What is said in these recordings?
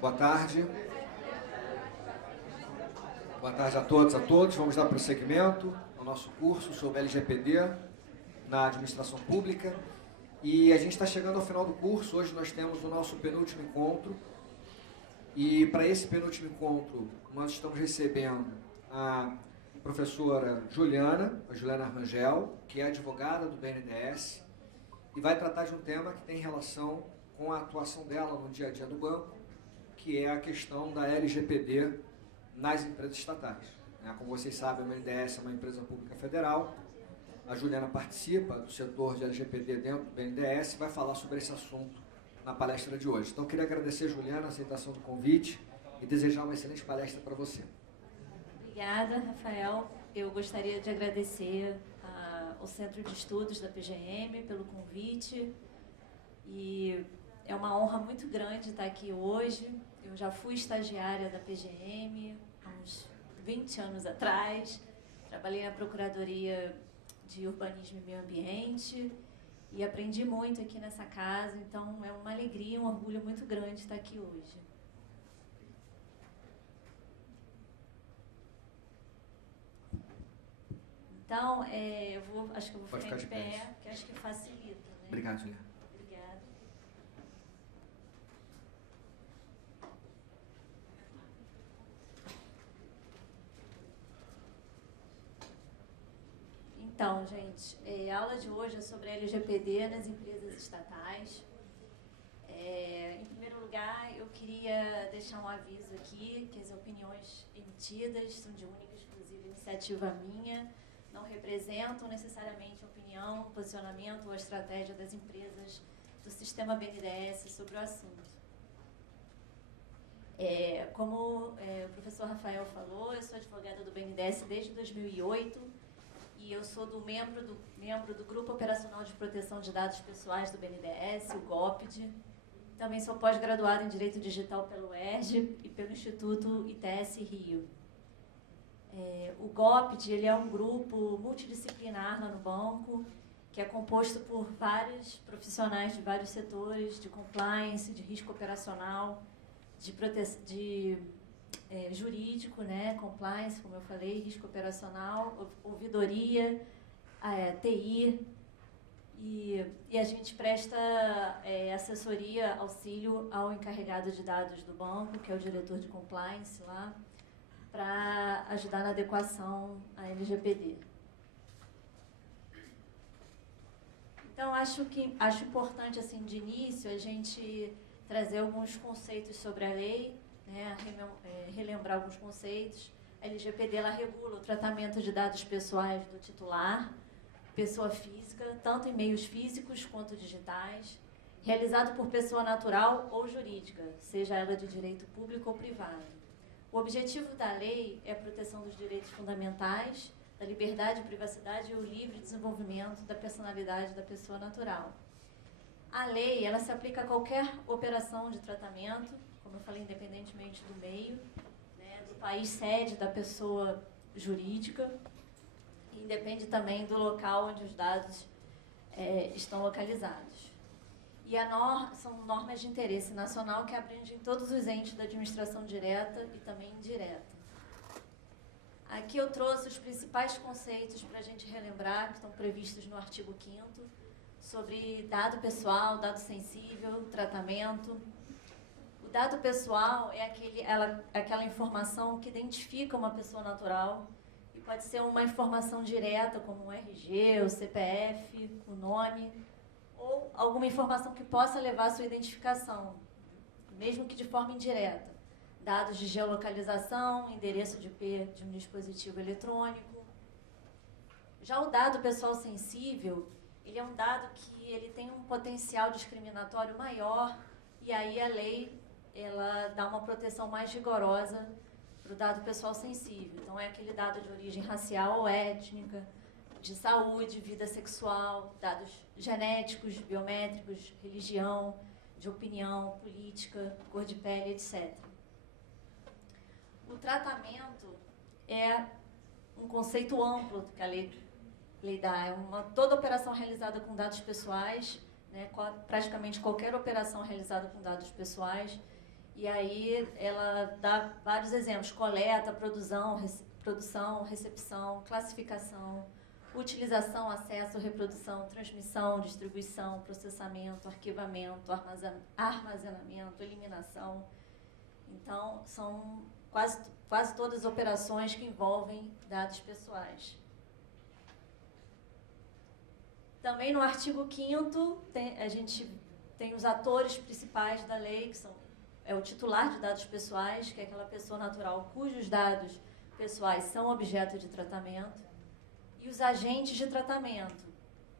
Boa tarde. Boa tarde a todos, a todos. Vamos dar prosseguimento ao nosso curso sobre LGPD na administração pública. E a gente está chegando ao final do curso. Hoje nós temos o nosso penúltimo encontro. E para esse penúltimo encontro, nós estamos recebendo a professora Juliana, a Juliana Rangel, que é advogada do BNDES, e vai tratar de um tema que tem relação com a atuação dela no dia a dia do banco, que é a questão da LGPD nas empresas estatais. Como vocês sabem, a BNDES é uma empresa pública federal. A Juliana participa do setor de LGPD dentro do BNDES e vai falar sobre esse assunto na palestra de hoje. Então, eu queria agradecer, Juliana, a aceitação do convite e desejar uma excelente palestra para você. Obrigada, Rafael. Eu gostaria de agradecer ao Centro de Estudos da PGM pelo convite. E é uma honra muito grande estar aqui hoje. Eu já fui estagiária da PGM há uns 20 anos atrás. Trabalhei na Procuradoria de Urbanismo e Meio Ambiente e aprendi muito aqui nessa casa. Então, é uma alegria, um orgulho muito grande estar aqui hoje. Então, acho que eu vou ficar de pé, que acho que facilita, né? Obrigado, Juliana. Obrigada. Então, gente, a aula de hoje é sobre LGPD nas empresas estatais. Em primeiro lugar, eu queria deixar um aviso aqui, que as opiniões emitidas são de única e exclusiva iniciativa minha, não representam necessariamente a opinião, posicionamento ou a estratégia das empresas do sistema BNDES sobre o assunto. Como o professor Rafael falou, eu sou advogada do BNDES desde 2008 e eu sou membro do Grupo Operacional de Proteção de Dados Pessoais do BNDES, o GOPD. Também sou pós-graduada em Direito Digital pelo UERJ e pelo Instituto ITS Rio. O GOPD ele é um grupo multidisciplinar lá no banco, que é composto por vários profissionais de vários setores, de compliance, de risco operacional, jurídico, né, compliance, como eu falei, risco operacional, ouvidoria, TI, e a gente presta assessoria, auxílio ao encarregado de dados do banco, que é o diretor de compliance lá, para ajudar na adequação à LGPD. Então, acho importante, assim, de início, a gente trazer alguns conceitos sobre a lei, né, relembrar alguns conceitos. A LGPD ela regula o tratamento de dados pessoais do titular, pessoa física, tanto em meios físicos quanto digitais, realizado por pessoa natural ou jurídica, seja ela de direito público ou privado. O objetivo da lei é a proteção dos direitos fundamentais, da liberdade, privacidade e o livre desenvolvimento da personalidade da pessoa natural. A lei ela se aplica a qualquer operação de tratamento, como eu falei, independentemente do meio, né, do país sede da pessoa jurídica, e independe também do local onde os dados estão localizados. E são normas de interesse nacional que abrangem todos os entes da administração direta e também indireta. Aqui eu trouxe os principais conceitos para a gente relembrar, que estão previstos no artigo 5º, sobre dado pessoal, dado sensível, tratamento. O dado pessoal é aquela informação que identifica uma pessoa natural, e pode ser uma informação direta, como um RG, o CPF, o nome, ou alguma informação que possa levar à sua identificação, mesmo que de forma indireta. Dados de geolocalização, endereço de IP de um dispositivo eletrônico. Já o dado pessoal sensível, ele é um dado que ele tem um potencial discriminatório maior, e aí a lei ela dá uma proteção mais rigorosa para o dado pessoal sensível. Então, é aquele dado de origem racial ou étnica, de saúde, vida sexual, dados genéticos, biométricos, religião, de opinião, política, cor de pele, etc. O tratamento é um conceito amplo que a lei dá. É toda operação realizada com dados pessoais, né, praticamente qualquer operação realizada com dados pessoais, E aí ela dá vários exemplos: coleta, produção, recepção, classificação, utilização, acesso, reprodução, transmissão, distribuição, processamento, arquivamento, armazenamento, eliminação. Então, são quase todas as operações que envolvem dados pessoais. Também no artigo 5º, a gente tem os atores principais da lei, que é o titular de dados pessoais, que é aquela pessoa natural cujos dados pessoais são objeto de tratamento, e os agentes de tratamento,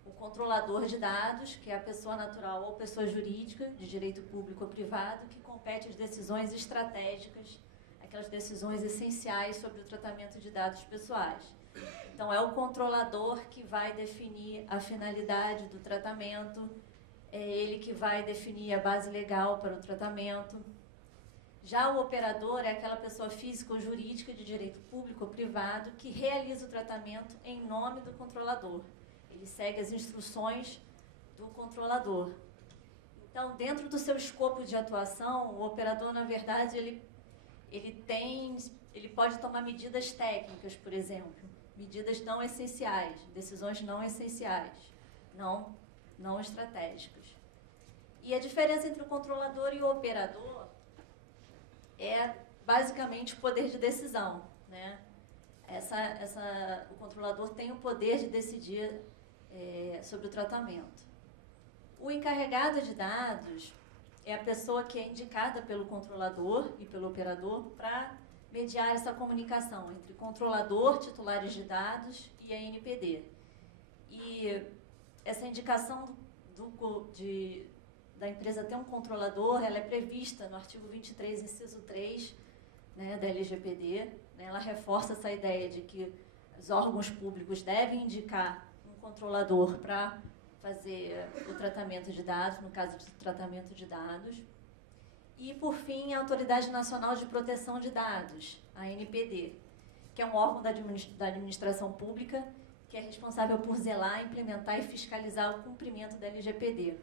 o controlador de dados, que é a pessoa natural ou pessoa jurídica, de direito público ou privado, que compete as decisões estratégicas, aquelas decisões essenciais sobre o tratamento de dados pessoais. Então, é o controlador que vai definir a finalidade do tratamento, é ele que vai definir a base legal para o tratamento. Já o operador é aquela pessoa física ou jurídica de direito público ou privado que realiza o tratamento em nome do controlador. Ele segue as instruções do controlador. Então, dentro do seu escopo de atuação, o operador, na verdade, ele pode tomar medidas técnicas, por exemplo, medidas não essenciais, decisões não essenciais, não estratégicas. E a diferença entre o controlador e o operador é basicamente o poder de decisão, né? O controlador tem o poder de decidir sobre o tratamento. O encarregado de dados é a pessoa que é indicada pelo controlador e pelo operador para mediar essa comunicação entre controlador, titulares de dados e a ANPD. E essa indicação da empresa ter um controlador, ela é prevista no artigo 23, inciso 3, né, da LGPD. Né, ela reforça essa ideia de que os órgãos públicos devem indicar um controlador para fazer o tratamento de dados, no caso de tratamento de dados. E, por fim, a Autoridade Nacional de Proteção de Dados, a ANPD, que é um órgão da administração pública que é responsável por zelar, implementar e fiscalizar o cumprimento da LGPD.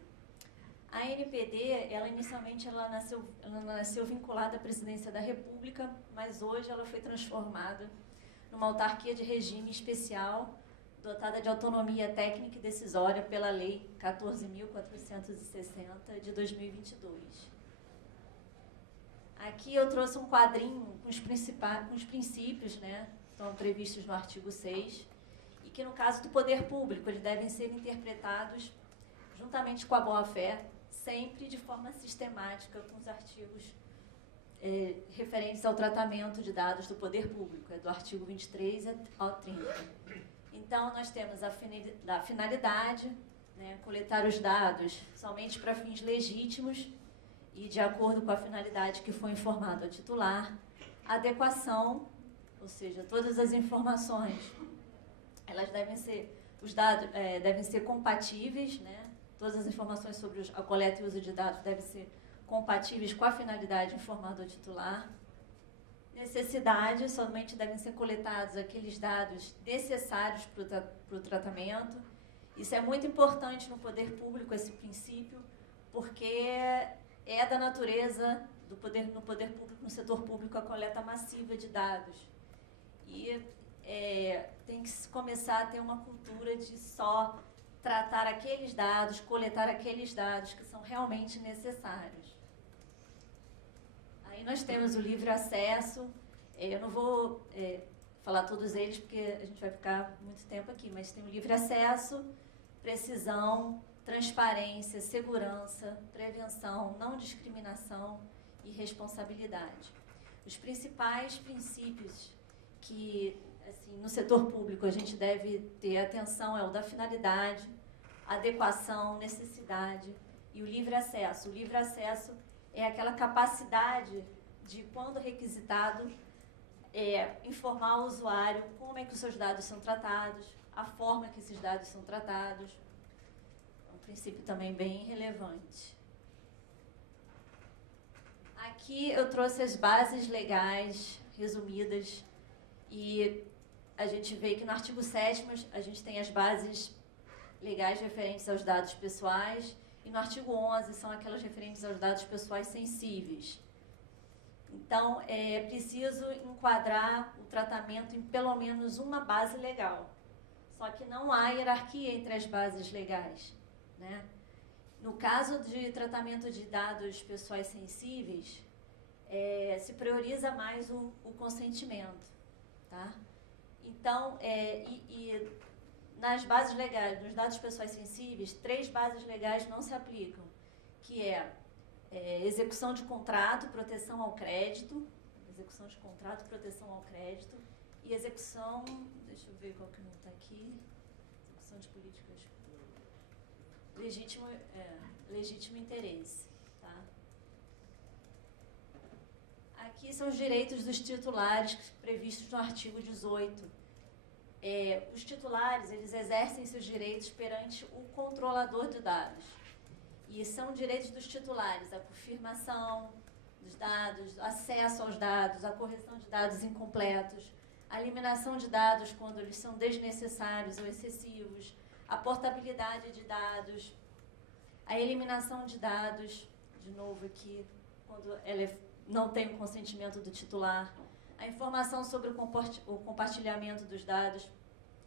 A ANPD, inicialmente, ela nasceu vinculada à Presidência da República, mas hoje ela foi transformada numa autarquia de regime especial, dotada de autonomia técnica e decisória pela Lei 14.460, de 2022. Aqui eu trouxe um quadrinho com os princípios, né, que estão previstos no artigo 6, e que, no caso do poder público, eles devem ser interpretados juntamente com a boa-fé, sempre de forma sistemática com os artigos referentes ao tratamento de dados do poder público, do artigo 23 ao 30. Então, nós temos a finalidade, né, coletar os dados somente para fins legítimos e de acordo com a finalidade que foi informado ao titular. Adequação, ou seja, todas as informações, os dados devem ser compatíveis, né? Todas as informações sobre a coleta e uso de dados devem ser compatíveis com a finalidade informada ao titular. Necessidade, somente devem ser coletados aqueles dados necessários para o tratamento. Isso é muito importante no poder público, esse princípio, porque é da natureza no poder público, no setor público, a coleta massiva de dados. E tem que começar a ter uma cultura de só tratar aqueles dados, coletar aqueles dados que são realmente necessários. Aí nós temos o livre acesso. Eu não vou falar todos eles, porque a gente vai ficar muito tempo aqui, mas tem o livre acesso, precisão, transparência, segurança, prevenção, não discriminação e responsabilidade. Os principais princípios que, assim, no setor público a gente deve ter atenção é o da finalidade, adequação, necessidade e o livre acesso. O livre acesso é aquela capacidade de, quando requisitado, informar o usuário como é que os seus dados são tratados, a forma que esses dados são tratados. É um princípio também bem relevante. Aqui eu trouxe as bases legais resumidas e a gente vê que no artigo 7º a gente tem as bases legais referentes aos dados pessoais e no artigo 11 são aquelas referentes aos dados pessoais sensíveis. Então, é preciso enquadrar o tratamento em pelo menos uma base legal. Só que não há hierarquia entre as bases legais, né? No caso de tratamento de dados pessoais sensíveis, se prioriza mais o consentimento, tá? Então, nas bases legais, nos dados pessoais sensíveis, 3 bases legais não se aplicam, que execução de contrato, proteção ao crédito, e execução, deixa eu ver qual que não está aqui, execução de políticas, legítimo interesse, tá? Aqui são os direitos dos titulares previstos no artigo 18. Os titulares, eles exercem seus direitos perante o controlador de dados. E são direitos dos titulares a confirmação dos dados, acesso aos dados, a correção de dados incompletos, a eliminação de dados quando eles são desnecessários ou excessivos, a portabilidade de dados, a eliminação de dados, de novo aqui, quando ela não tem o consentimento do titular, a informação sobre o compartilhamento dos dados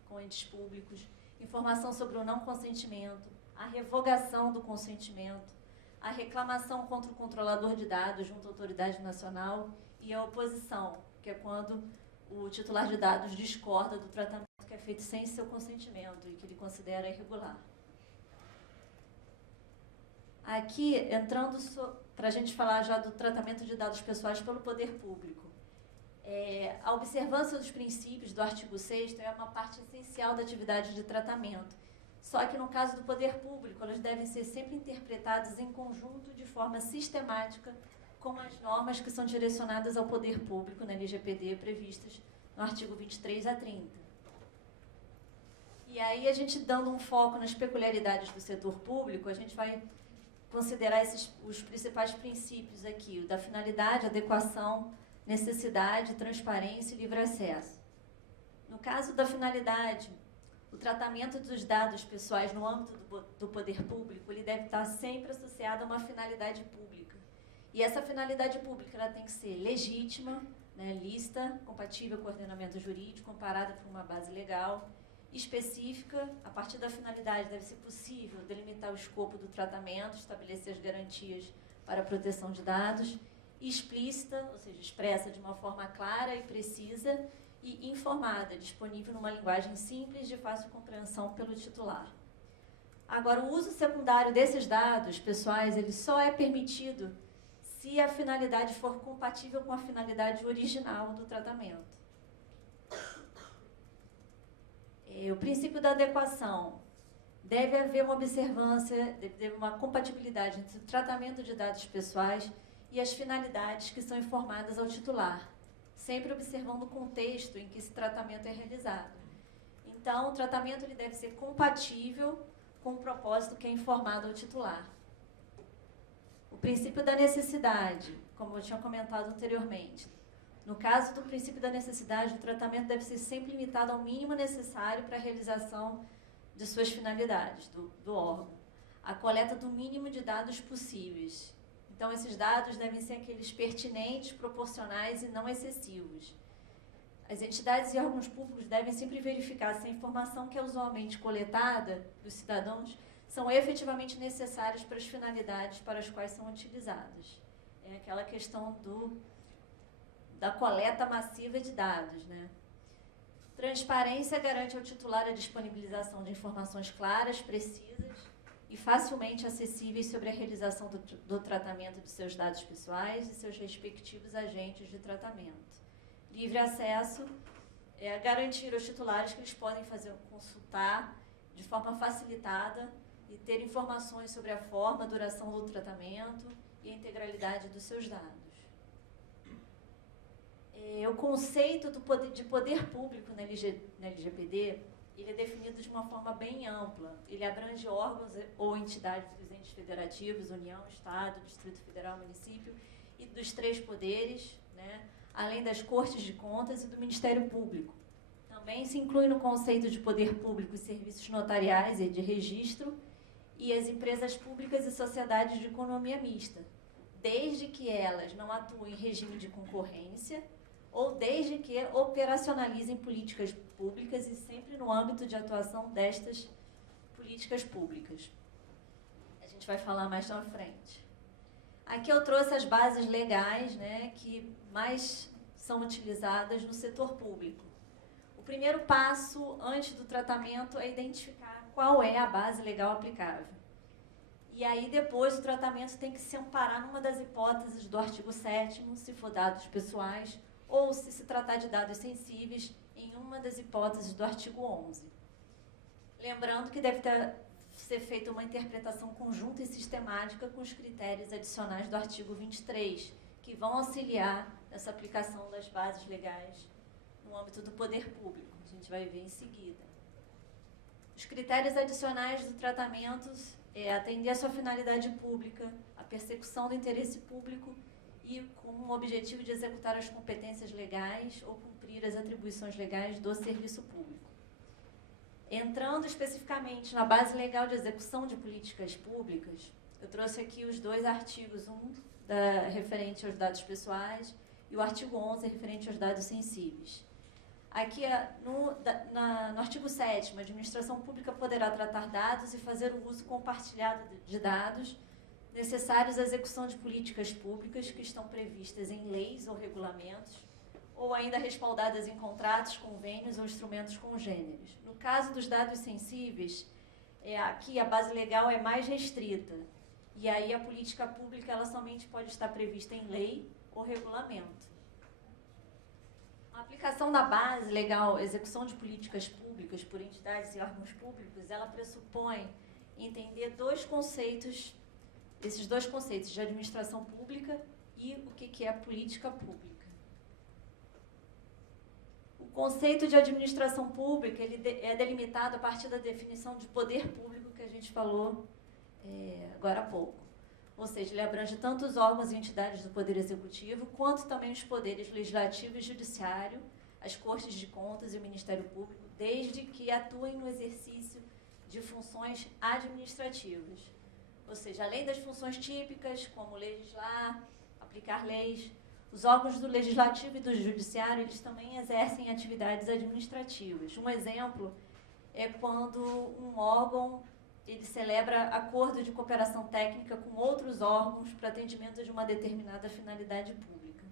com entes públicos, informação sobre o não consentimento, a revogação do consentimento, a reclamação contra o controlador de dados junto à autoridade nacional e a oposição, que é quando o titular de dados discorda do tratamento que é feito sem seu consentimento e que ele considera irregular. Aqui, entrando para a gente falar já do tratamento de dados pessoais pelo poder público. A observância dos princípios do artigo 6º é uma parte essencial da atividade de tratamento. Só que, no caso do poder público, elas devem ser sempre interpretadas em conjunto, de forma sistemática, com as normas que são direcionadas ao poder público na LGPD, previstas no artigo 23 a 30. E aí, a gente dando um foco nas peculiaridades do setor público, a gente vai considerar os principais princípios aqui, o da finalidade, adequação, necessidade, transparência e livre acesso. No caso da finalidade, o tratamento dos dados pessoais no âmbito do poder público, ele deve estar sempre associado a uma finalidade pública. E essa finalidade pública, ela tem que ser legítima, né, lícita, compatível com o ordenamento jurídico, amparada por uma base legal, específica. A partir da finalidade, deve ser possível delimitar o escopo do tratamento, estabelecer as garantias para a proteção de dados, e explícita, ou seja, expressa de uma forma clara e precisa, e informada, disponível numa linguagem simples de fácil compreensão pelo titular. Agora, o uso secundário desses dados pessoais, ele só é permitido se a finalidade for compatível com a finalidade original do tratamento. O princípio da adequação. Deve haver uma observância, deve haver uma compatibilidade entre o tratamento de dados pessoais e as finalidades que são informadas ao titular, sempre observando o contexto em que esse tratamento é realizado. Então, o tratamento ele deve ser compatível com o propósito que é informado ao titular. O princípio da necessidade, como eu tinha comentado anteriormente. No caso do princípio da necessidade, o tratamento deve ser sempre limitado ao mínimo necessário para a realização de suas finalidades, do órgão. A coleta do mínimo de dados possíveis. Então, esses dados devem ser aqueles pertinentes, proporcionais e não excessivos. As entidades e órgãos públicos devem sempre verificar se a informação que é usualmente coletada dos cidadãos são efetivamente necessárias para as finalidades para as quais são utilizadas. É aquela questão da coleta massiva de dados, né? Transparência garante ao titular a disponibilização de informações claras, precisas e facilmente acessíveis sobre a realização do tratamento de seus dados pessoais e seus respectivos agentes de tratamento. Livre acesso é garantir aos titulares que eles podem consultar de forma facilitada e ter informações sobre a forma, a duração do tratamento e a integralidade dos seus dados. O conceito de poder público na LGPD, ele é definido de uma forma bem ampla. Ele abrange órgãos ou entidades dos entes federativos, União, Estado, Distrito Federal, Município, e dos 3 poderes, né, além das Cortes de Contas e do Ministério Público. Também se inclui no conceito de poder público os serviços notariais e de registro e as empresas públicas e sociedades de economia mista, desde que elas não atuem em regime de concorrência ou desde que operacionalizem políticas públicas e sempre no âmbito de atuação destas políticas públicas. A gente vai falar mais na frente. Aqui eu trouxe as bases legais, né, que mais são utilizadas no setor público. O primeiro passo, antes do tratamento, é identificar qual é a base legal aplicável. E aí, depois, o tratamento tem que se amparar numa das hipóteses do artigo 7º, se for dados pessoais, ou se tratar de dados sensíveis, em uma das hipóteses do artigo 11. Lembrando que deve ser feita uma interpretação conjunta e sistemática com os critérios adicionais do artigo 23, que vão auxiliar nessa aplicação das bases legais no âmbito do poder público. A gente vai ver em seguida. Os critérios adicionais do tratamento é atender a sua finalidade pública, a persecução do interesse público e com o objetivo de executar as competências legais ou cumprir as atribuições legais do serviço público. Entrando especificamente na base legal de execução de políticas públicas, eu trouxe aqui os dois artigos, referente aos dados pessoais e o artigo 11 referente aos dados sensíveis. Aqui, no artigo 7º, a administração pública poderá tratar dados e fazer o uso compartilhado de dados necessários à execução de políticas públicas que estão previstas em leis ou regulamentos, ou ainda respaldadas em contratos, convênios ou instrumentos congêneres. No caso dos dados sensíveis, aqui a base legal é mais restrita, e aí a política pública ela somente pode estar prevista em lei ou regulamento. A aplicação da base legal, execução de políticas públicas por entidades e órgãos públicos, ela pressupõe entender esses dois conceitos de administração pública e o que é política pública. O conceito de administração pública ele é delimitado a partir da definição de poder público que a gente falou agora há pouco. Ou seja, ele abrange tanto os órgãos e entidades do Poder Executivo, quanto também os poderes Legislativo e Judiciário, as Cortes de Contas e o Ministério Público, desde que atuem no exercício de funções administrativas. Ou seja, além das funções típicas, como legislar, aplicar leis, os órgãos do Legislativo e do Judiciário, eles também exercem atividades administrativas. Um exemplo é quando um órgão ele celebra acordo de cooperação técnica com outros órgãos para atendimento de uma determinada finalidade pública.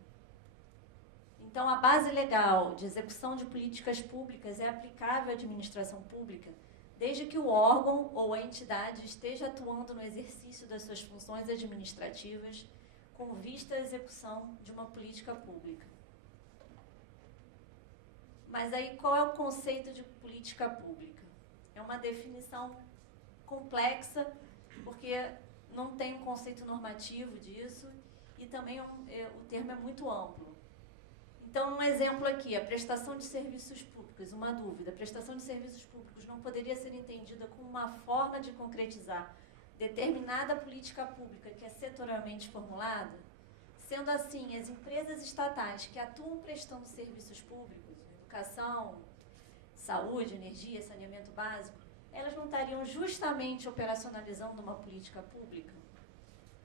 Então, a base legal de execução de políticas públicas é aplicável à administração pública desde que o órgão ou a entidade esteja atuando no exercício das suas funções administrativas com vista à execução de uma política pública. Mas aí, qual é o conceito de política pública? É uma definição complexa, porque não tem um conceito normativo disso e também o termo é muito amplo. Então, um exemplo aqui, a prestação de serviços públicos, uma dúvida. A prestação de serviços públicos não poderia ser entendida como uma forma de concretizar determinada política pública que é setorialmente formulada? Sendo assim, as empresas estatais que atuam prestando serviços públicos, educação, saúde, energia, saneamento básico, elas não estariam justamente operacionalizando uma política pública?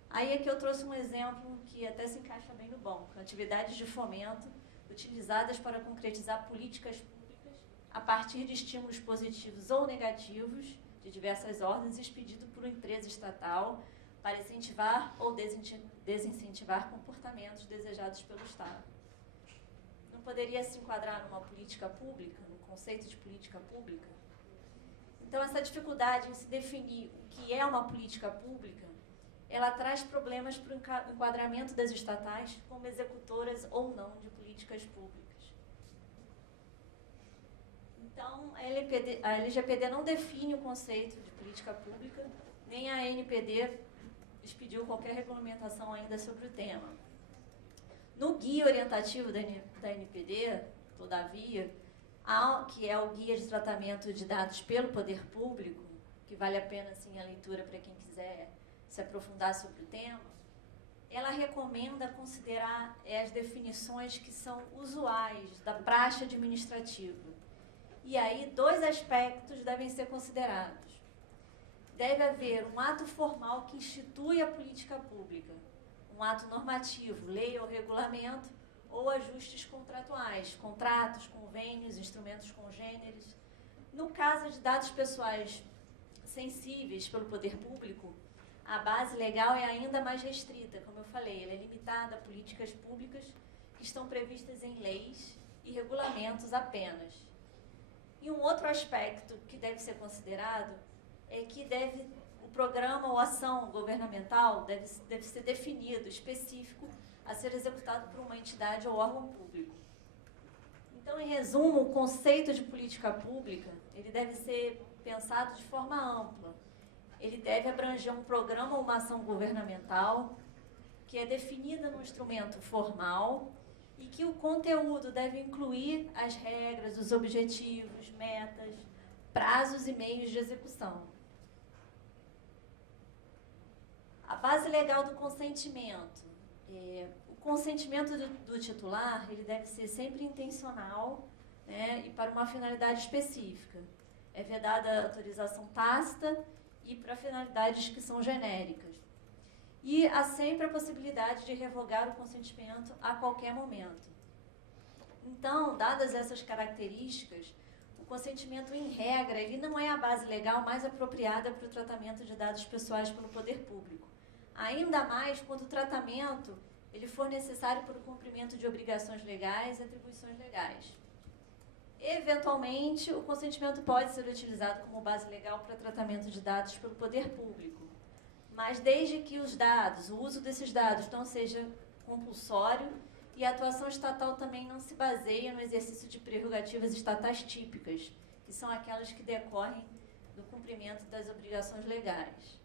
Aí aqui eu trouxe um exemplo que até se encaixa bem no banco. Atividades de fomento utilizadas para concretizar políticas públicas a partir de estímulos positivos ou negativos de diversas ordens expedido por uma empresa estatal para incentivar ou desincentivar comportamentos desejados pelo Estado. Não poderia se enquadrar numa política pública, no conceito de política pública? Então, essa dificuldade em se definir o que é uma política pública, ela traz problemas para o enquadramento das estatais como executoras ou não de políticas públicas. Então, a LGPD não define o conceito de política pública, nem a ANPD expediu qualquer regulamentação ainda sobre o tema. No guia orientativo da ANPD, todavia, que é o Guia de Tratamento de Dados pelo Poder Público, que vale a pena assim, a leitura para quem quiser se aprofundar sobre o tema, ela recomenda considerar as definições que são usuais da praxe administrativa. E aí, dois aspectos devem ser considerados. Deve haver um ato formal que institui a política pública, um ato normativo, lei ou regulamento, ou ajustes contratuais, contratos, convênios, instrumentos congêneres. No caso de dados pessoais sensíveis pelo poder público, a base legal é ainda mais restrita, como eu falei, ela é limitada a políticas públicas que estão previstas em leis e regulamentos apenas. E um outro aspecto que deve ser considerado é que o programa ou ação governamental deve ser definido, específico, a ser executado por uma entidade ou órgão público. Então, em resumo, o conceito de política pública, ele deve ser pensado de forma ampla. Ele deve abranger um programa ou uma ação governamental que é definida num instrumento formal e que o conteúdo deve incluir as regras, os objetivos, metas, prazos e meios de execução. A base legal do consentimento. O consentimento do titular, ele deve ser sempre intencional, né, e para uma finalidade específica. É vedada a autorização tácita e para finalidades que são genéricas. E há sempre a possibilidade de revogar o consentimento a qualquer momento. Então, dadas essas características, o consentimento, em regra, ele não é a base legal mais apropriada para o tratamento de dados pessoais pelo poder público. Ainda mais quando o tratamento ele for necessário para o cumprimento de obrigações legais e atribuições legais. Eventualmente, o consentimento pode ser utilizado como base legal para tratamento de dados pelo poder público, mas desde que os dados, o uso desses dados não seja compulsório e a atuação estatal também não se baseia no exercício de prerrogativas estatais típicas, que são aquelas que decorrem do cumprimento das obrigações legais.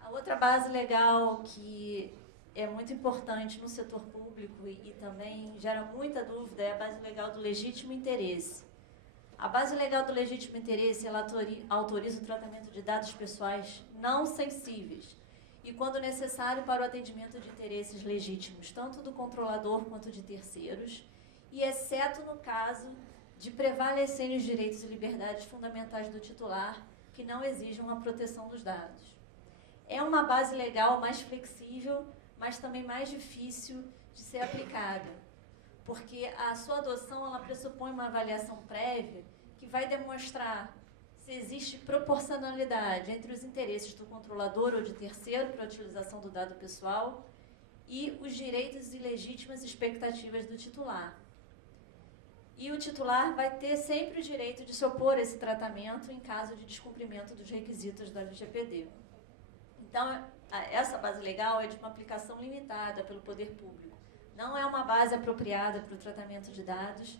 A outra base legal que é muito importante no setor público e também gera muita dúvida é a base legal do legítimo interesse. A base legal do legítimo interesse, ela autoriza o tratamento de dados pessoais não sensíveis e, quando necessário, para o atendimento de interesses legítimos, tanto do controlador quanto de terceiros, e exceto no caso de prevalecerem os direitos e liberdades fundamentais do titular, que não exijam a proteção dos dados. É uma base legal mais flexível, mas também mais difícil de ser aplicada, porque a sua adoção ela pressupõe uma avaliação prévia que vai demonstrar se existe proporcionalidade entre os interesses do controlador ou de terceiro para a utilização do dado pessoal e os direitos e legítimas expectativas do titular. E o titular vai ter sempre o direito de se opor a esse tratamento em caso de descumprimento dos requisitos da LGPD. Então, essa base legal é de uma aplicação limitada pelo poder público. Não é uma base apropriada para o tratamento de dados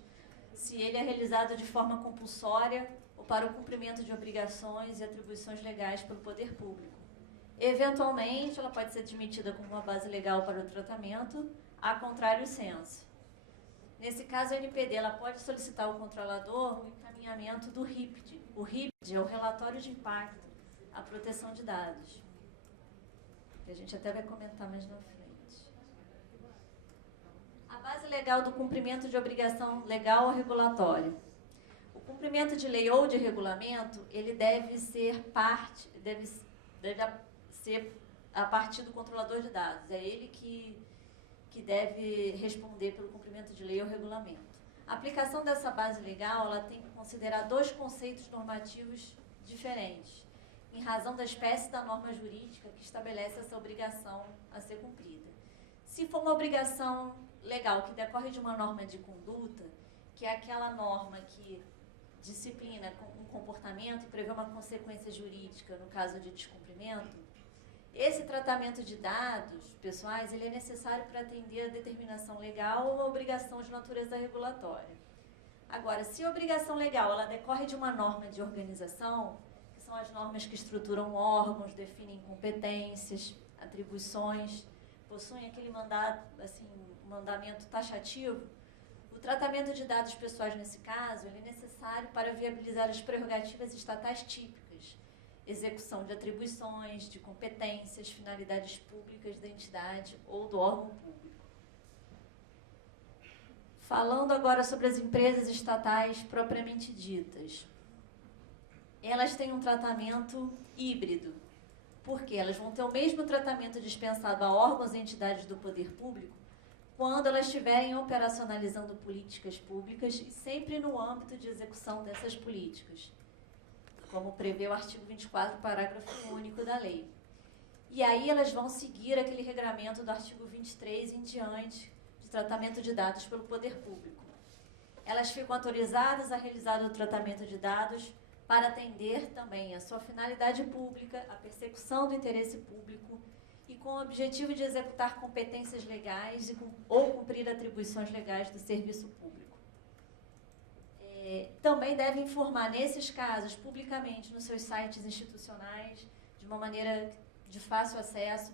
se ele é realizado de forma compulsória ou para o cumprimento de obrigações e atribuições legais pelo poder público. Eventualmente, ela pode ser admitida como uma base legal para o tratamento, a contrário senso. Nesse caso, a NPD ela pode solicitar ao controlador o encaminhamento do RIPD. O RIPD é o Relatório de Impacto à Proteção de Dados, que a gente até vai comentar mais na frente. A base legal do cumprimento de obrigação legal ou regulatória. O cumprimento de lei ou de regulamento, ele deve ser a partir do controlador de dados. É ele que deve responder pelo cumprimento de lei ou regulamento. A aplicação dessa base legal, ela tem que considerar dois conceitos normativos diferentes, em razão da espécie da norma jurídica que estabelece essa obrigação a ser cumprida. Se for uma obrigação legal que decorre de uma norma de conduta, que é aquela norma que disciplina um comportamento e prevê uma consequência jurídica no caso de descumprimento, esse tratamento de dados pessoais ele é necessário para atender a determinação legal ou uma obrigação de natureza regulatória. Agora, se a obrigação legal ela decorre de uma norma de organização, que são as normas que estruturam órgãos, definem competências, atribuições, possuem aquele mandamento taxativo, o tratamento de dados pessoais nesse caso ele é necessário para viabilizar as prerrogativas estatais típicas, execução de atribuições, de competências, finalidades públicas da entidade ou do órgão público. Falando agora sobre as empresas estatais propriamente ditas. Elas têm um tratamento híbrido. porque elas vão ter o mesmo tratamento dispensado a órgãos e entidades do poder público quando elas estiverem operacionalizando políticas públicas e sempre no âmbito de execução dessas políticas, como prevê o artigo 24, parágrafo único da lei. E aí elas vão seguir aquele regramento do artigo 23 em diante, de tratamento de dados pelo poder público. Elas ficam autorizadas a realizar o tratamento de dados para atender também a sua finalidade pública, a persecução do interesse público e com o objetivo de executar competências legais ou cumprir atribuições legais do serviço público. Também devem informar, nesses casos, publicamente nos seus sites institucionais, de uma maneira de fácil acesso,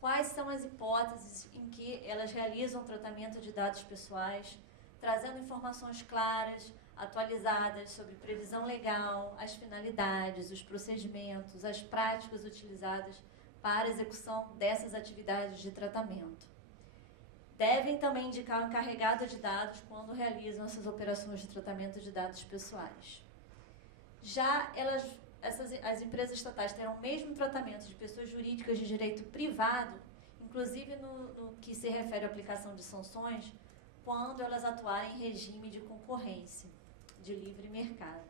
quais são as hipóteses em que elas realizam o tratamento de dados pessoais, trazendo informações claras, atualizadas sobre previsão legal, as finalidades, os procedimentos, as práticas utilizadas para a execução dessas atividades de tratamento. Devem também indicar o encarregado de dados quando realizam essas operações de tratamento de dados pessoais. Já as empresas estatais terão o mesmo tratamento de pessoas jurídicas de direito privado, inclusive no que se refere à aplicação de sanções, quando elas atuarem em regime de concorrência, de livre mercado.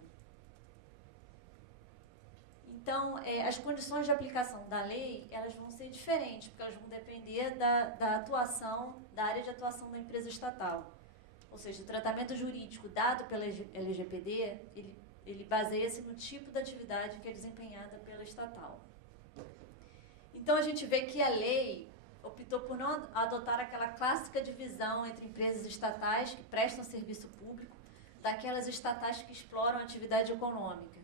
Então, as condições de aplicação da lei, elas vão ser diferentes, porque elas vão depender da atuação, da área de atuação da empresa estatal. Ou seja, o tratamento jurídico dado pela LGPD, ele baseia-se no tipo de atividade que é desempenhada pela estatal. Então, a gente vê que a lei optou por não adotar aquela clássica divisão entre empresas estatais que prestam serviço público daquelas estatais que exploram a atividade econômica.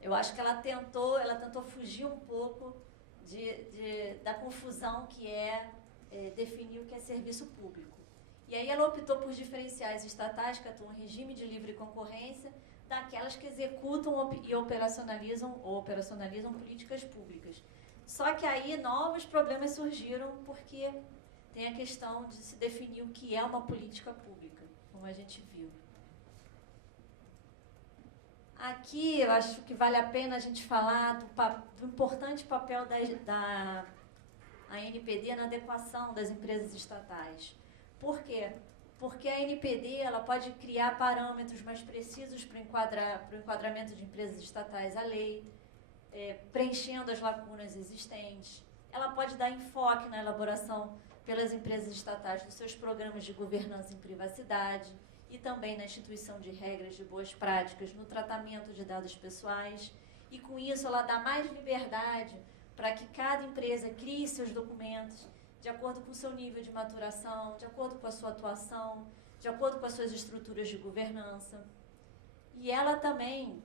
Eu acho que ela tentou fugir um pouco da confusão que definir o que é serviço público. E aí ela optou por diferenciar as estatais que atuam em regime de livre concorrência daquelas que executam e operacionalizam políticas públicas. Só que aí novos problemas surgiram porque tem a questão de se definir o que é uma política pública, como a gente viu. Aqui eu acho que vale a pena a gente falar do importante papel da ANPD na adequação das empresas estatais. Por quê? Porque a ANPD ela pode criar parâmetros mais precisos para o enquadramento de empresas estatais à lei, preenchendo as lacunas existentes. Ela pode dar enfoque na elaboração pelas empresas estatais dos seus programas de governança em privacidade, e também na instituição de regras de boas práticas no tratamento de dados pessoais. E com isso ela dá mais liberdade para que cada empresa crie seus documentos de acordo com o seu nível de maturação, de acordo com a sua atuação, de acordo com as suas estruturas de governança. E ela também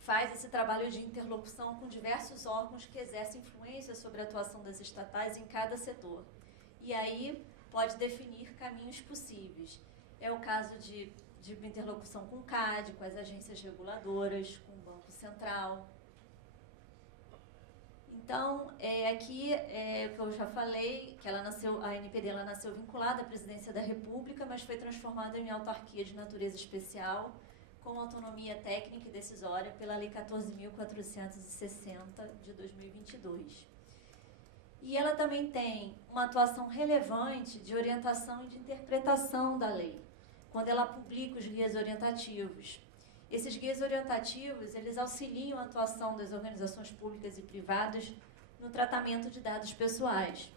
faz esse trabalho de interlocução com diversos órgãos que exercem influência sobre a atuação das estatais em cada setor. E aí pode definir caminhos possíveis. É o caso de interlocução com o CAD, com as agências reguladoras, com o Banco Central. Então, aqui é o que eu já falei, que a ANPD ela nasceu vinculada à Presidência da República, mas foi transformada em autarquia de natureza especial, com autonomia técnica e decisória pela Lei 14.460 de 2022. E ela também tem uma atuação relevante de orientação e de interpretação da lei, quando ela publica os guias orientativos. Esses guias orientativos, eles auxiliam a atuação das organizações públicas e privadas no tratamento de dados pessoais.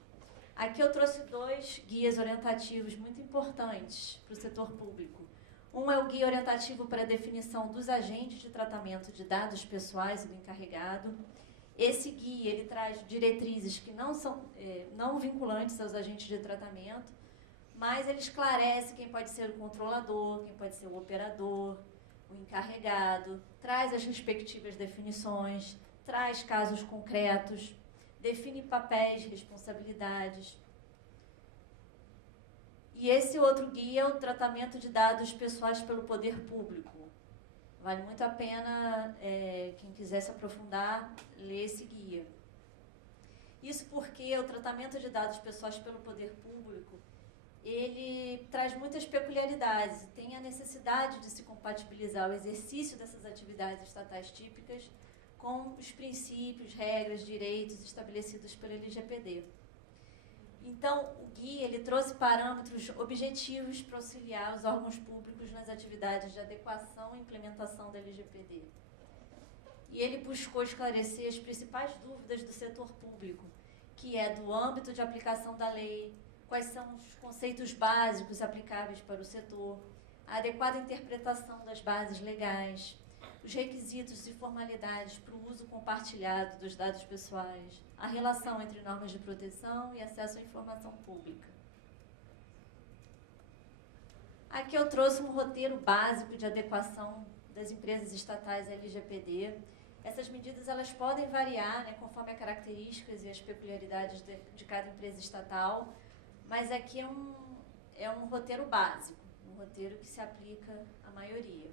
Aqui eu trouxe 2 guias orientativos muito importantes para o setor público. Um é o guia orientativo para a definição dos agentes de tratamento de dados pessoais e do encarregado. Esse guia ele traz diretrizes que não são não vinculantes aos agentes de tratamento, mas ele esclarece quem pode ser o controlador, quem pode ser o operador, o encarregado, traz as respectivas definições, traz casos concretos, define papéis, responsabilidades. E esse outro guia é o tratamento de dados pessoais pelo poder público. Vale muito a pena, quem quiser se aprofundar, ler esse guia. Isso porque o tratamento de dados pessoais pelo poder público ele traz muitas peculiaridades e tem a necessidade de se compatibilizar o exercício dessas atividades estatais típicas com os princípios, regras, direitos estabelecidos pela LGPD. Então, o guia ele trouxe parâmetros objetivos para auxiliar os órgãos públicos nas atividades de adequação e implementação da LGPD. E ele buscou esclarecer as principais dúvidas do setor público, que é do âmbito de aplicação da lei, quais são os conceitos básicos aplicáveis para o setor, a adequada interpretação das bases legais, os requisitos e formalidades para o uso compartilhado dos dados pessoais, a relação entre normas de proteção e acesso à informação pública. Aqui eu trouxe um roteiro básico de adequação das empresas estatais à LGPD. Essas medidas elas podem variar, né, conforme as características e as peculiaridades de cada empresa estatal, mas aqui é um roteiro básico, um roteiro que se aplica à maioria.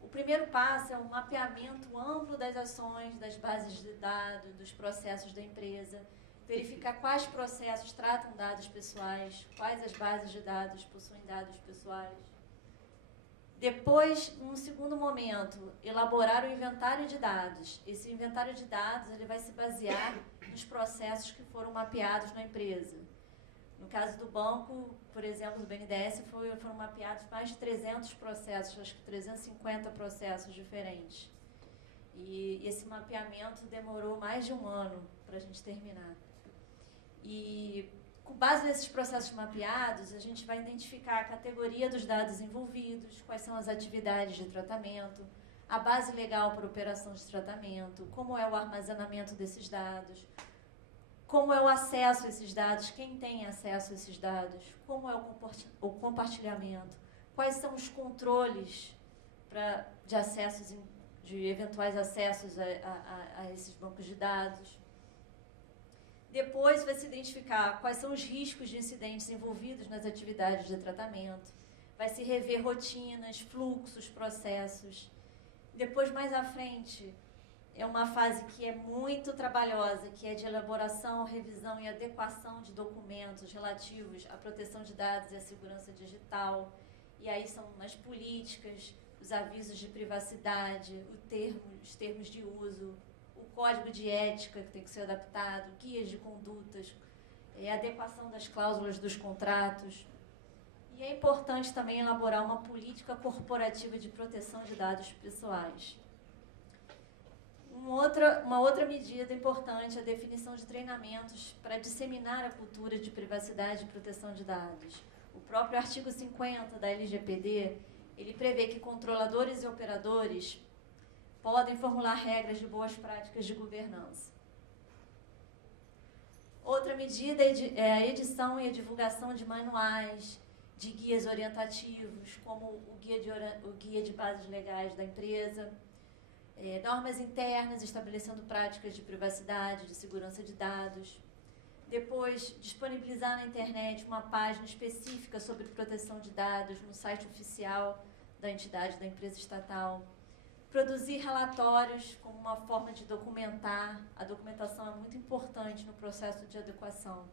O primeiro passo é um mapeamento amplo das ações, das bases de dados, dos processos da empresa, verificar quais processos tratam dados pessoais, quais as bases de dados possuem dados pessoais. Depois, num segundo momento, elaborar o inventário de dados. Esse inventário de dados ele vai se basear nos processos que foram mapeados na empresa. No caso do banco, por exemplo, do BNDES, foram mapeados mais de 300 processos, acho que 350 processos diferentes. E esse mapeamento demorou mais de um ano para a gente terminar. E, com base nesses processos mapeados, a gente vai identificar a categoria dos dados envolvidos, quais são as atividades de tratamento, a base legal para operação de tratamento, como é o armazenamento desses dados, como é o acesso a esses dados, quem tem acesso a esses dados, como é o compartilhamento, quais são os controles de acessos, de eventuais acessos a esses bancos de dados. Depois vai se identificar quais são os riscos de incidentes envolvidos nas atividades de tratamento, vai se rever rotinas, fluxos, processos. Depois, mais à frente, é uma fase que é muito trabalhosa, que é de elaboração, revisão e adequação de documentos relativos à proteção de dados e à segurança digital. E aí são as políticas, os avisos de privacidade, os termos de uso, o código de ética que tem que ser adaptado, guias de condutas, adequação das cláusulas dos contratos. E é importante também elaborar uma política corporativa de proteção de dados pessoais. Uma outra medida importante é a definição de treinamentos para disseminar a cultura de privacidade e proteção de dados. O próprio artigo 50 da LGPD, ele prevê que controladores e operadores podem formular regras de boas práticas de governança. Outra medida é a edição e a divulgação de manuais, de guias orientativos, como o guia de bases legais da empresa, normas internas estabelecendo práticas de privacidade, de segurança de dados. Depois, disponibilizar na internet uma página específica sobre proteção de dados no site oficial da entidade da empresa estatal. Produzir relatórios como uma forma de documentar. A documentação é muito importante no processo de adequação.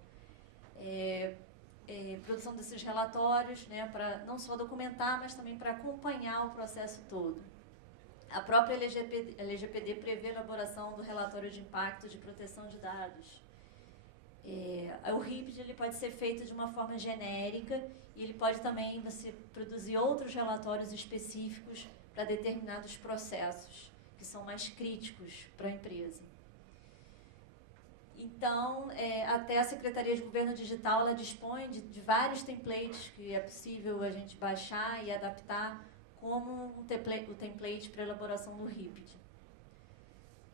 Produção desses relatórios, né, para não só documentar, mas também para acompanhar o processo todo. A própria LGPD prevê a elaboração do relatório de impacto de proteção de dados. O RIPD ele pode ser feito de uma forma genérica e ele pode também você produzir outros relatórios específicos para determinados processos que são mais críticos para a empresa. Então, até a Secretaria de Governo Digital ela dispõe de vários templates que é possível a gente baixar e adaptar como o template para elaboração do RIPD.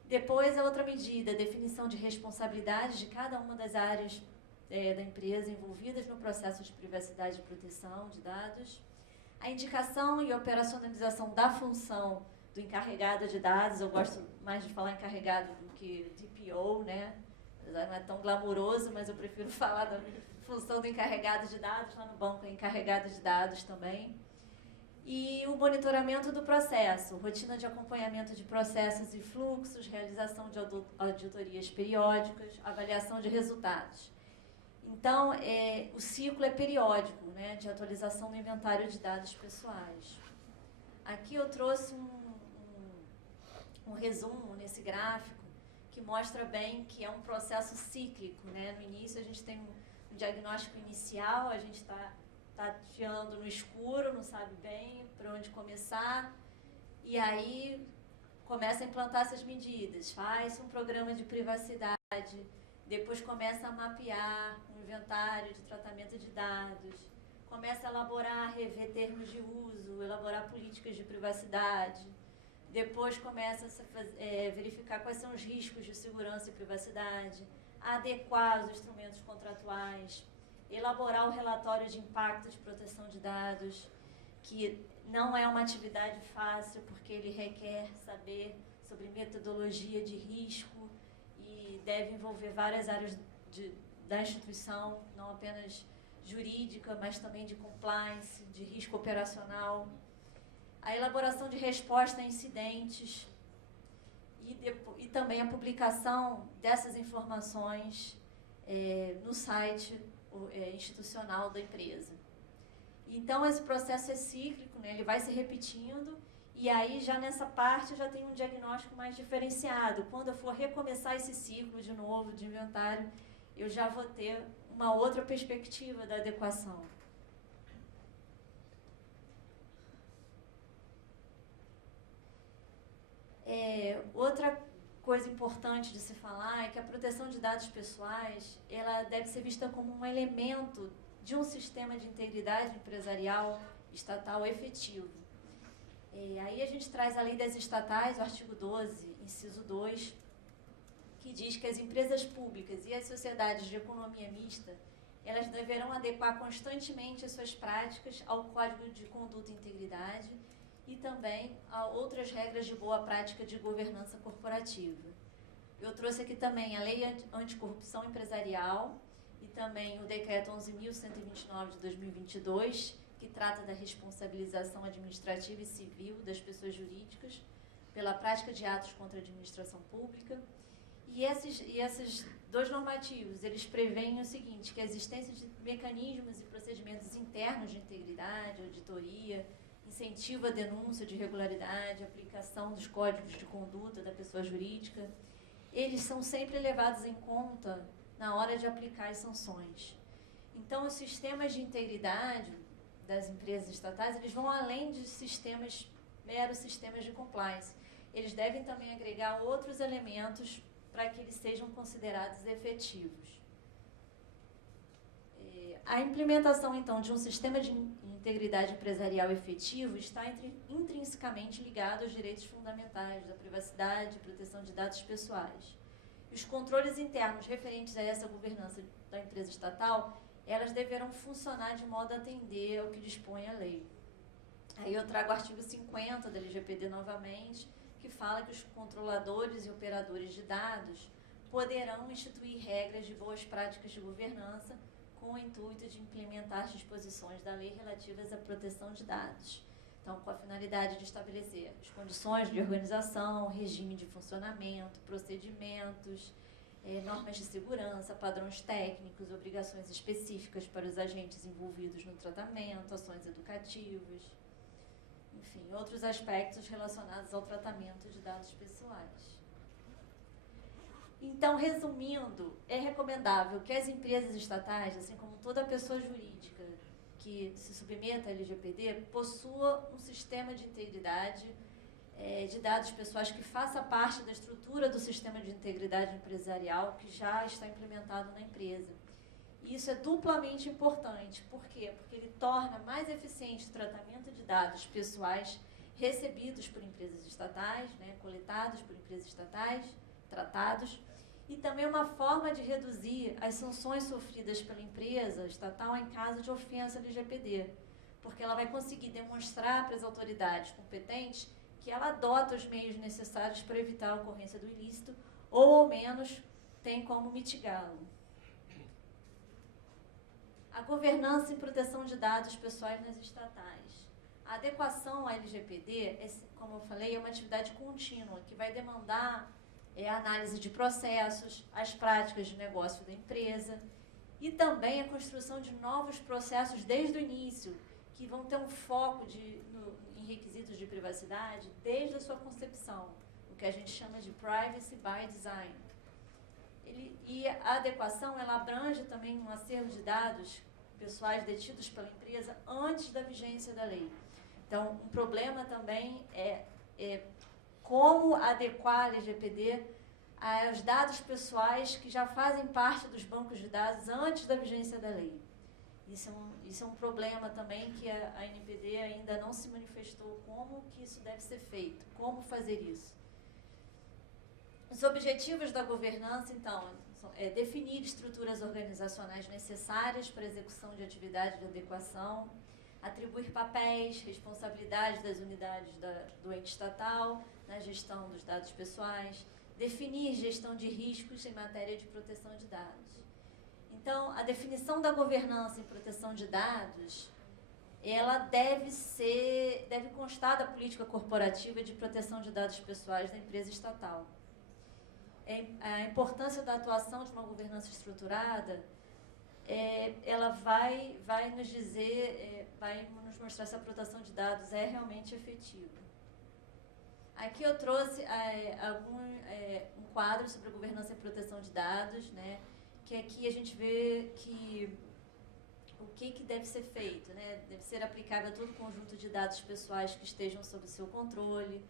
Depois, a outra medida, a definição de responsabilidades de cada uma das áreas da empresa envolvidas no processo de privacidade e proteção de dados. A indicação e operacionalização da função do encarregado de dados, eu gosto mais de falar encarregado do que DPO, né? Não é tão glamuroso, mas eu prefiro falar da função do encarregado de dados, lá no banco é encarregado de dados também. E o monitoramento do processo, rotina de acompanhamento de processos e fluxos, realização de auditorias periódicas, avaliação de resultados. Então, o ciclo é periódico, né, de atualização do inventário de dados pessoais. Aqui eu trouxe um resumo nesse gráfico que mostra bem que é um processo cíclico, né? No início a gente tem um diagnóstico inicial, a gente está tateando no escuro, não sabe bem por onde começar, e aí começa a implantar essas medidas, faz um programa de privacidade, depois começa a mapear um inventário de tratamento de dados, começa a elaborar, rever termos de uso, elaborar políticas de privacidade, depois começa a verificar quais são os riscos de segurança e privacidade, adequar os instrumentos contratuais, elaborar o relatório de impacto de proteção de dados, que não é uma atividade fácil, porque ele requer saber sobre metodologia de risco e deve envolver várias áreas da instituição, não apenas jurídica, mas também de compliance, de risco operacional. A elaboração de resposta a incidentes e também a publicação dessas informações no site institucional da empresa. Então, esse processo é cíclico, né? Ele vai se repetindo, e aí já nessa parte já tem um diagnóstico mais diferenciado. Quando eu for recomeçar esse ciclo de novo de inventário, eu já vou ter uma outra perspectiva da adequação. Outra coisa importante de se falar é que a proteção de dados pessoais, ela deve ser vista como um elemento de um sistema de integridade empresarial estatal efetivo. Aí a gente traz a Lei das Estatais, o artigo 12, inciso 2, que diz que as empresas públicas e as sociedades de economia mista, elas deverão adequar constantemente as suas práticas ao Código de Conduta e Integridade e também a outras regras de boa prática de governança corporativa. Eu trouxe aqui também a Lei Anticorrupção Empresarial e também o Decreto 11.129 de 2022, que trata da responsabilização administrativa e civil das pessoas jurídicas pela prática de atos contra a administração pública. E esses dois normativos, eles preveem o seguinte, que a existência de mecanismos e procedimentos internos de integridade, auditoria, incentivo à denúncia de irregularidade, aplicação dos códigos de conduta da pessoa jurídica, eles são sempre levados em conta na hora de aplicar as sanções. Então, os sistemas de integridade das empresas estatais, eles vão além de meros sistemas de compliance. Eles devem também agregar outros elementos para que eles sejam considerados efetivos. A implementação, então, de um sistema de integridade empresarial efetivo está intrinsecamente ligado aos direitos fundamentais da privacidade e proteção de dados pessoais. Os controles internos referentes a essa governança da empresa estatal, elas deverão funcionar de modo a atender ao que dispõe a lei. Aí eu trago o artigo 50 da LGPD novamente, que fala que os controladores e operadores de dados poderão instituir regras de boas práticas de governança com o intuito de implementar as disposições da lei relativas à proteção de dados. Então, com a finalidade de estabelecer as condições de organização, regime de funcionamento, procedimentos, normas de segurança, padrões técnicos, obrigações específicas para os agentes envolvidos no tratamento, ações educativas, enfim, outros aspectos relacionados ao tratamento de dados pessoais. Então, resumindo, é recomendável que as empresas estatais, assim como toda pessoa jurídica que se submeta à LGPD, possua um sistema de integridade de dados pessoais que faça parte da estrutura do sistema de integridade empresarial que já está implementado na empresa. E isso é duplamente importante. Por quê? Porque ele torna mais eficiente o tratamento de dados pessoais recebidos por empresas estatais, né, coletados por empresas estatais, tratados, e também uma forma de reduzir as sanções sofridas pela empresa estatal em caso de ofensa à LGPD, porque ela vai conseguir demonstrar para as autoridades competentes que ela adota os meios necessários para evitar a ocorrência do ilícito, ou ao menos tem como mitigá-lo. A governança e proteção de dados pessoais nas estatais. A adequação à LGPD, como eu falei, é uma atividade contínua, que vai demandar a análise de processos, as práticas de negócio da empresa e também a construção de novos processos desde o início, que vão ter um foco em requisitos de privacidade desde a sua concepção, o que a gente chama de Privacy by Design. E a adequação, ela abrange também um acervo de dados pessoais detidos pela empresa antes da vigência da lei. Então, um problema também é como adequar a LGPD aos dados pessoais que já fazem parte dos bancos de dados antes da vigência da lei. Isso é um problema também que a ANPD ainda não se manifestou como que isso deve ser feito, como fazer isso. Os objetivos da governança, então, é definir estruturas organizacionais necessárias para a execução de atividades de adequação, atribuir papéis, responsabilidades das unidades do ente estatal na gestão dos dados pessoais, definir gestão de riscos em matéria de proteção de dados. Então, a definição da governança em proteção de dados, ela deve constar da política corporativa de proteção de dados pessoais da empresa estatal. A importância da atuação de uma governança estruturada, ela vai nos dizer, vai nos mostrar se a proteção de dados é realmente efetiva. Aqui eu trouxe um quadro sobre a governança e proteção de dados, né, que aqui a gente vê que o que deve ser feito, né, deve ser aplicável a todo conjunto de dados pessoais que estejam sob seu controle,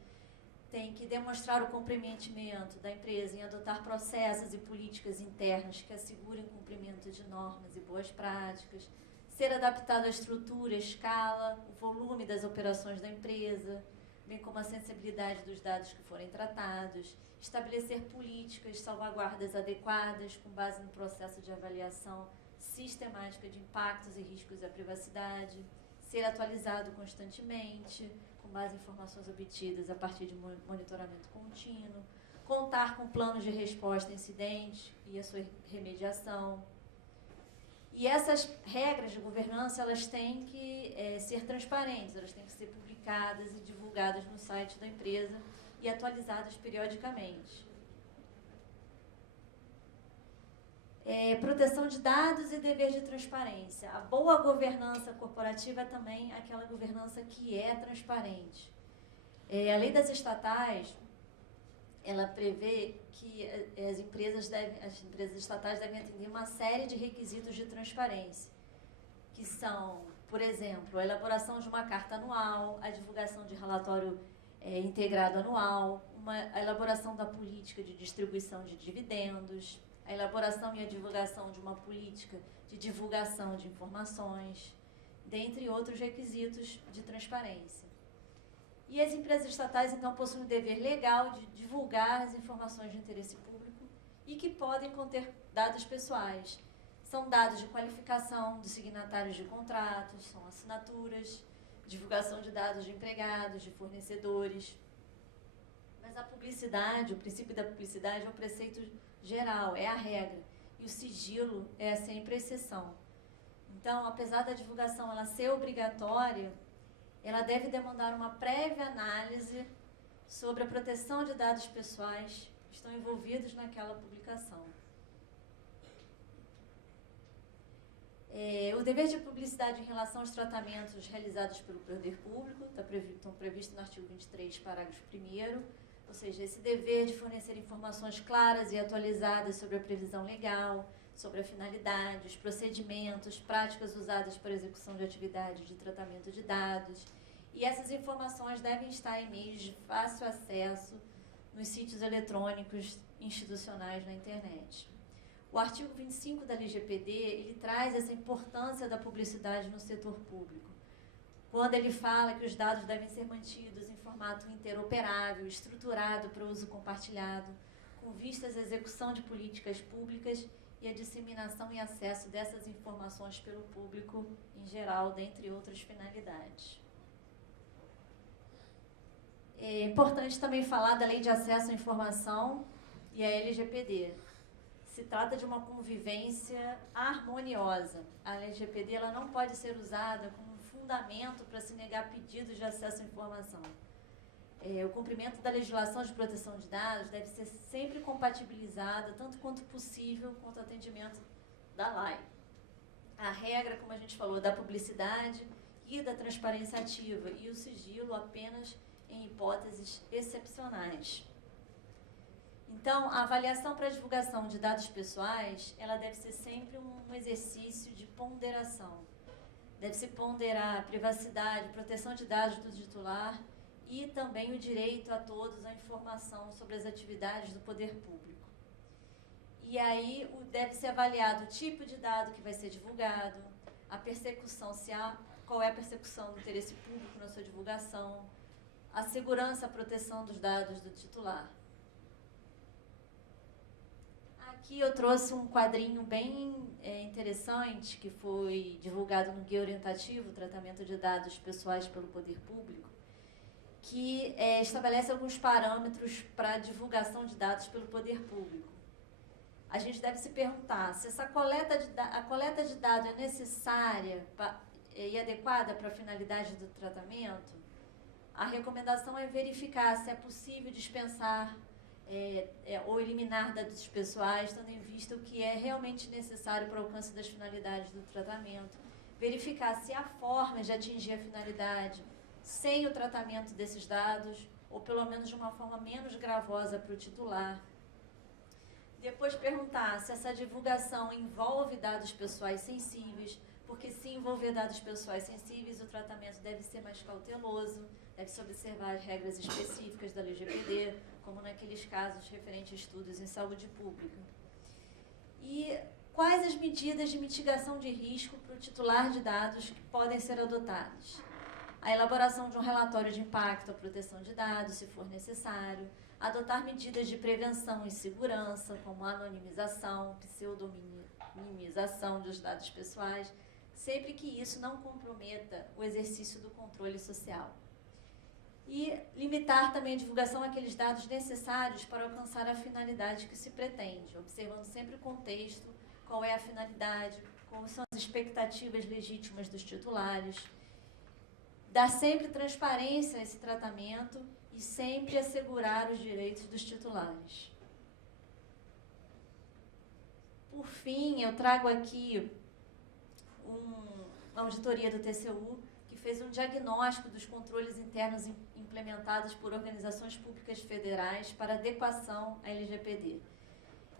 tem que demonstrar o comprometimento da empresa em adotar processos e políticas internas que assegurem o cumprimento de normas e boas práticas, ser adaptado à estrutura, escala, o volume das operações da empresa, bem como a sensibilidade dos dados que forem tratados, estabelecer políticas, salvaguardas adequadas com base no processo de avaliação sistemática de impactos e riscos à privacidade, ser atualizado constantemente, com base em informações obtidas a partir de monitoramento contínuo, contar com planos de resposta a incidentes e a sua remediação. E essas regras de governança, elas têm que ser transparentes, elas têm que ser publicadas e divulgadas no site da empresa e atualizadas periodicamente. Proteção de dados e dever de transparência. A boa governança corporativa é também aquela governança que é transparente. A lei das estatais, ela prevê que as empresas estatais devem atender uma série de requisitos de transparência, que são, por exemplo, a elaboração de uma carta anual, a divulgação de relatório integrado anual, a elaboração da política de distribuição de dividendos, a elaboração e a divulgação de uma política de divulgação de informações, dentre outros requisitos de transparência. E as empresas estatais, então, possuem o dever legal de divulgar as informações de interesse público e que podem conter dados pessoais. São dados de qualificação dos signatários de contratos, são assinaturas, divulgação de dados de empregados, de fornecedores. Mas a publicidade, o princípio da publicidade é um preceito geral, é a regra. E o sigilo é sempre a exceção. Então, apesar da divulgação ela ser obrigatória, ela deve demandar uma prévia análise sobre a proteção de dados pessoais que estão envolvidos naquela publicação. O dever de publicidade em relação aos tratamentos realizados pelo poder público estão previstos no artigo 23, parágrafo 1º, ou seja, esse dever de fornecer informações claras e atualizadas sobre a previsão legal, sobre a finalidade, os procedimentos, práticas usadas para a execução de atividades de tratamento de dados. E essas informações devem estar em meios de fácil acesso nos sítios eletrônicos institucionais na internet. O artigo 25 da LGPD, ele traz essa importância da publicidade no setor público, quando ele fala que os dados devem ser mantidos em formato interoperável, estruturado para uso compartilhado, com vistas à execução de políticas públicas e a disseminação e acesso dessas informações pelo público em geral, dentre outras finalidades. É importante também falar da Lei de Acesso à Informação e a LGPD. Se trata de uma convivência harmoniosa. A LGPD ela não pode ser usada como fundamento para se negar pedidos de acesso à informação. O cumprimento da legislação de proteção de dados deve ser sempre compatibilizado, tanto quanto possível, com o atendimento da lei. A regra, como a gente falou, da publicidade e da transparência ativa, e o sigilo apenas em hipóteses excepcionais. Então, a avaliação para a divulgação de dados pessoais, ela deve ser sempre um exercício de ponderação. Deve-se ponderar a privacidade, proteção de dados do titular e também o direito a todos à informação sobre as atividades do poder público. E aí deve ser avaliado o tipo de dado que vai ser divulgado, a persecução, qual é a persecução do interesse público na sua divulgação, a segurança, a proteção dos dados do titular. Aqui eu trouxe um quadrinho bem interessante que foi divulgado no Guia Orientativo, Tratamento de Dados Pessoais pelo Poder Público, que estabelece alguns parâmetros para a divulgação de dados pelo poder público. A gente deve se perguntar se essa coleta de dados é necessária e adequada para a finalidade do tratamento. A recomendação é verificar se é possível dispensar ou eliminar dados pessoais, tendo em vista o que é realmente necessário para o alcance das finalidades do tratamento. Verificar se há formas de atingir a finalidade sem o tratamento desses dados, ou pelo menos de uma forma menos gravosa para o titular. Depois perguntar se essa divulgação envolve dados pessoais sensíveis, porque se envolver dados pessoais sensíveis, o tratamento deve ser mais cauteloso, deve-se observar as regras específicas da LGPD, como naqueles casos referentes a estudos em saúde pública. E quais as medidas de mitigação de risco para o titular de dados que podem ser adotadas? A elaboração de um relatório de impacto à proteção de dados, se for necessário, adotar medidas de prevenção e segurança, como anonimização, pseudonimização dos dados pessoais, sempre que isso não comprometa o exercício do controle social. E limitar também a divulgação àqueles dados necessários para alcançar a finalidade que se pretende, observando sempre o contexto, qual é a finalidade, quais são as expectativas legítimas dos titulares. Dar sempre transparência a esse tratamento e sempre assegurar os direitos dos titulares. Por fim, eu trago aqui uma auditoria do TCU que fez um diagnóstico dos controles internos implementados por organizações públicas federais para adequação à LGPD.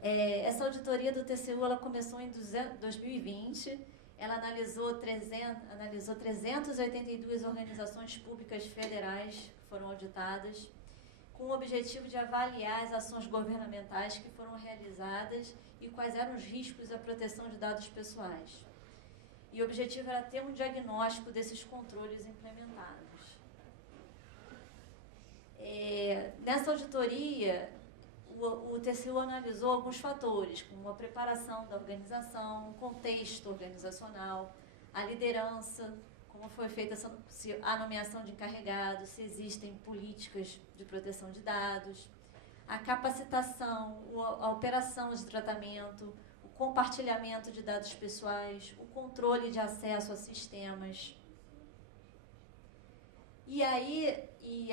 Essa auditoria do TCU ela começou em 2020. Ela analisou 382 organizações públicas federais que foram auditadas, com o objetivo de avaliar as ações governamentais que foram realizadas e quais eram os riscos à proteção de dados pessoais. E o objetivo era ter um diagnóstico desses controles implementados. Nessa auditoria, o TCU analisou alguns fatores, como a preparação da organização, o contexto organizacional, a liderança, como foi feita a nomeação de encarregados, se existem políticas de proteção de dados, a capacitação, a operação de tratamento, o compartilhamento de dados pessoais, o controle de acesso a sistemas. E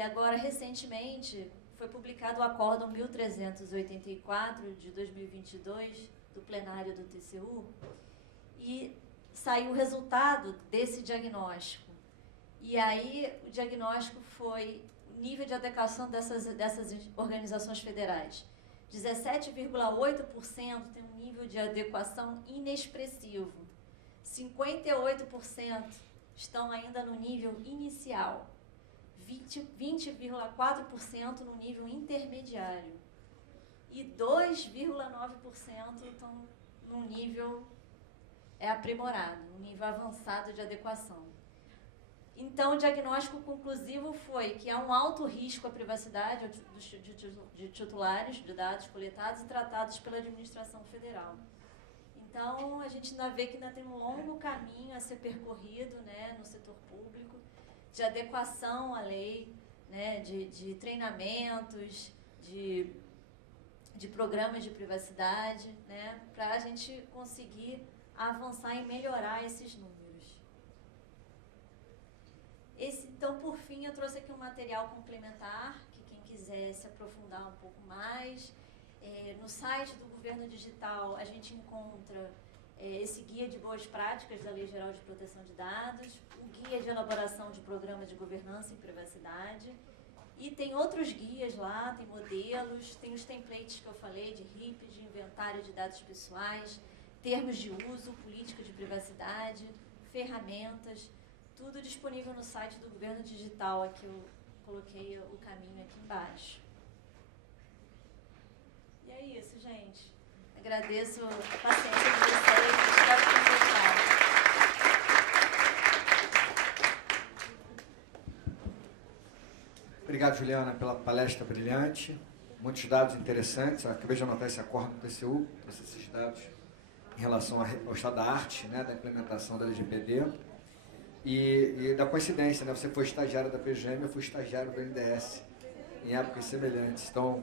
agora, recentemente, foi publicado o Acórdão 1384 de 2022, do plenário do TCU, e saiu o resultado desse diagnóstico. E aí, o diagnóstico foi o nível de adequação dessas organizações federais. 17,8% tem um nível de adequação inexpressivo. 58% estão ainda no nível inicial. 20,4% no nível intermediário e 2,9% estão no nível aprimorado, no nível avançado de adequação. Então, o diagnóstico conclusivo foi que há um alto risco à privacidade de titulares de dados coletados e tratados pela administração federal. Então, a gente ainda vê que ainda tem um longo caminho a ser percorrido, né, no setor público, de adequação à lei, né, de treinamentos, de programas de privacidade, né, para a gente conseguir avançar e melhorar esses números. Então, por fim, eu trouxe aqui um material complementar, que quem quiser se aprofundar um pouco mais, no site do Governo Digital a gente encontra esse guia de boas práticas da Lei Geral de Proteção de Dados, o guia de elaboração de programas de governança e privacidade, E tem outros guias lá, tem modelos, tem os templates que eu falei de RIP, de inventário de dados pessoais, termos de uso, política de privacidade, ferramentas, tudo disponível no site do Governo Digital. Aqui eu coloquei o caminho aqui embaixo. E é isso, gente. Agradeço a paciência de vocês. Espero que tenham gostado. Obrigado, Juliana, pela palestra brilhante. Muitos dados interessantes. Acabei de anotar esse acordo do TCU, esses dados em relação ao estado da arte, né, da implementação da LGPD. E da coincidência, né? Você foi estagiário da PGM, eu fui estagiário do NDS, em épocas semelhantes. Então,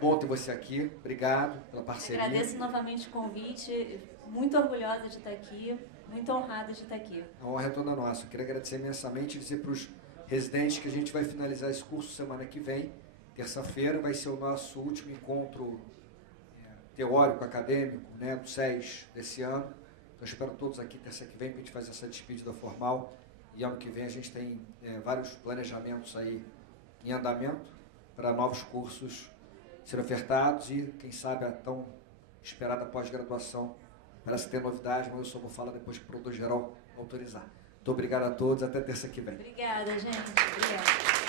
bom ter você aqui. Obrigado pela parceria. Agradeço novamente o convite. Muito orgulhosa de estar aqui. Muito honrada de estar aqui. A honra é toda nossa. Eu queria agradecer imensamente e dizer para os residentes que a gente vai finalizar esse curso semana que vem. Terça-feira vai ser o nosso último encontro teórico, acadêmico, né, do SES desse ano. Então, espero todos aqui terça que vem para a gente fazer essa despedida formal. E ano que vem a gente tem vários planejamentos aí em andamento para novos cursos serem ofertados e, quem sabe, a tão esperada pós-graduação. Parece ter novidade, mas eu só vou falar depois que o produtor-geral autorizar. Muito obrigado a todos, até terça que vem. Obrigada, gente. Obrigada.